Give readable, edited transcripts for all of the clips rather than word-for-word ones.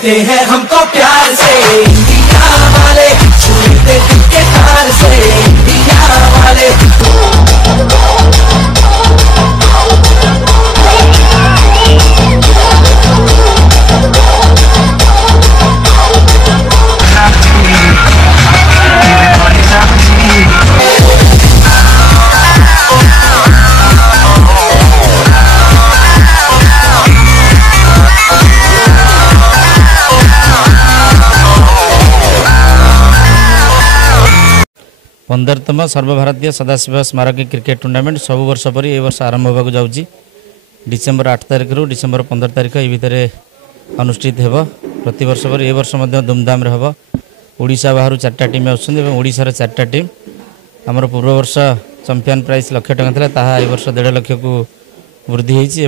कहते हैं हमको प्यार से इंडिया वाले, छूते दिल के तार से इंडिया वाले। पंदरतम सर्वभारतीय सदाशिव स्मारक क्रिकेट टूर्नामेंट सब वर्ष पर ए वर्ष आरंभ होगा जाऊँगी। डिसेम्बर 8 तारिख रु डिसेम्बर 15 तारिख ये भितर अनुष्ठित हो। प्रति वर्ष पर ए वर्ष धूमधाम हम। ओडिशा बाहर 4टा टीम आशार 4टा टीम। आमर पूर्व वर्ष चैंपियन प्राइस 1 लाख टका था, ए वर्ष 1.5 लाख को वृद्धि होती।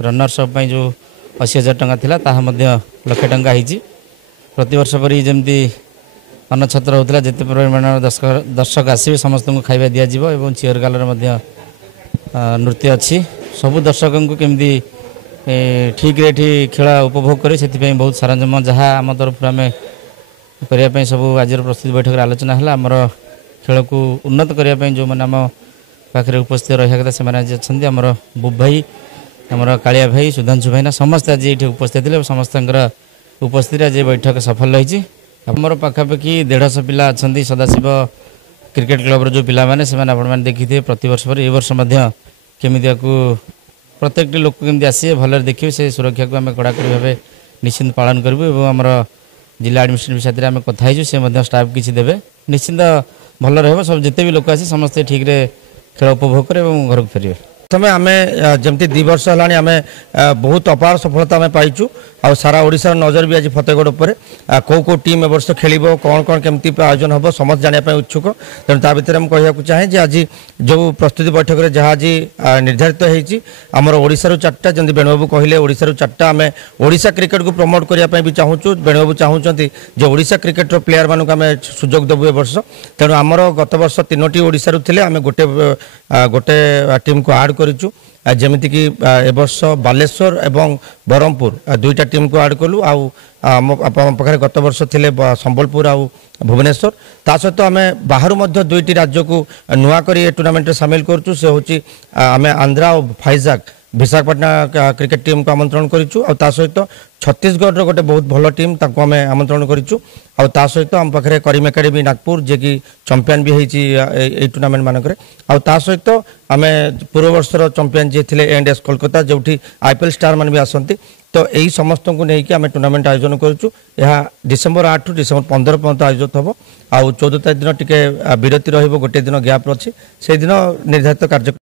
रनर्स अप जो 80,000 टका था 1 लाख टका होती। प्रति वर्ष पर जमी अन्नछत्र होता जिते परिमाण दर्शक आसवे समस्त को खाଇବା दिज्व और चेयर गालर नृत्य अच्छी। सबू दर्शक को केमती ठीक रे खेल उपभोग करे से बहुत सरंजाम जहाँ आम तरफ आम करने सब आज प्रस्तुति बैठक आलोचना है। आमर खेल को उन्नत करने जो मैंने आम पाखे उपस्थित रहा कथा से आज अच्छा। आमर बुब भाई, आमर कालिया भाई, सुधांशु भाईना समस्त आज ये उपस्थित थे। समस्त उपस्थित आज बैठक सफल रही। आमर पाखापाखि 150 पिला अच्छा सदाशिव क्रिकेट क्लब जो पिला माने से आपने देखी थे प्रति वर्ष पर ए वर्ष केमी प्रत्येक लोक केमी आसे भल देखिए से सुरक्षा को आम कड़ाकड़ी भाव निश्चिंत पालन करूँ। आमर जिला एडमिनिस्ट्रेटिव साथी आम कथी से स्टाफ किसी देवे निश्चिंत भल रहा। सब जिते भी लोक आसी समस्ते ठीक रे खेल उपभोग करें घर को फेर। प्रथम आम जमी 2 वर्ष है आम बहुत अपार सफलता आम पाइचु। आ सारा ओडिशार नजर भी आज फतेहगढ़ उपर कौ टीम ए वर्ष खेल कौन कौन केमती आयोजन हम समस्त जानापी उत्सुक। तेणु ता भर मुझे चाहे आज जो प्रस्तुति बैठक में जहाँ आज निर्धारित होती आमर ओडिशारू 4टा जमी बेणुबाबू कहले ओडिशारू 4टा आम ओडिशा क्रिकेट को प्रमोट करने भी चाहूँ। बेणुबाबू चाहूँगी जो ओडिशा क्रिकेटर प्लेयर मानक आम सुजोग देवु ए वर्ष। तेणु आमर गत वर्ष 3टी ओडिशारू थे आम गोटे टीम को आड करूँ। जमीक ए वर्ष बालेश्वर एवं ब्रह्मपुर 2टा टीम को आड कलु। पाखे गत वर्ष थे संबलपुर आ भुवनेश्वर। ता सहित आम बाहर 2टी राज्य को नुआक टूर्नामेंट सामिल करूँ। से हूँ आम आंध्रा और फाइजाक विशाखापट्टना क्रिकेट टीम को आमंत्रण करूँ। सहित छत्तीसगढ़ गोटे बहुत भल टीम आम आमंत्रण करूँ। सहित आम पाखे करीम एकेडमी नागपुर जे कि चैंपियन भी होती टूर्नामेंट मानक। सहित आम पूर्व वर्षर चैंपियन जी थे एंड कोलकाता जो IPL स्टार मान भी आसती। तो यही समस्त को लेकिन आम टूर्नामेंट आयोजन करूँ। यह डिसेम्बर 8 रु डिसेम्बर 15 पर्यटन आयोजित हम। आ 14 तारिख दिन टी विरति रोटे दिन गैप अच्छी से दिन निर्धारित कार्यक्रम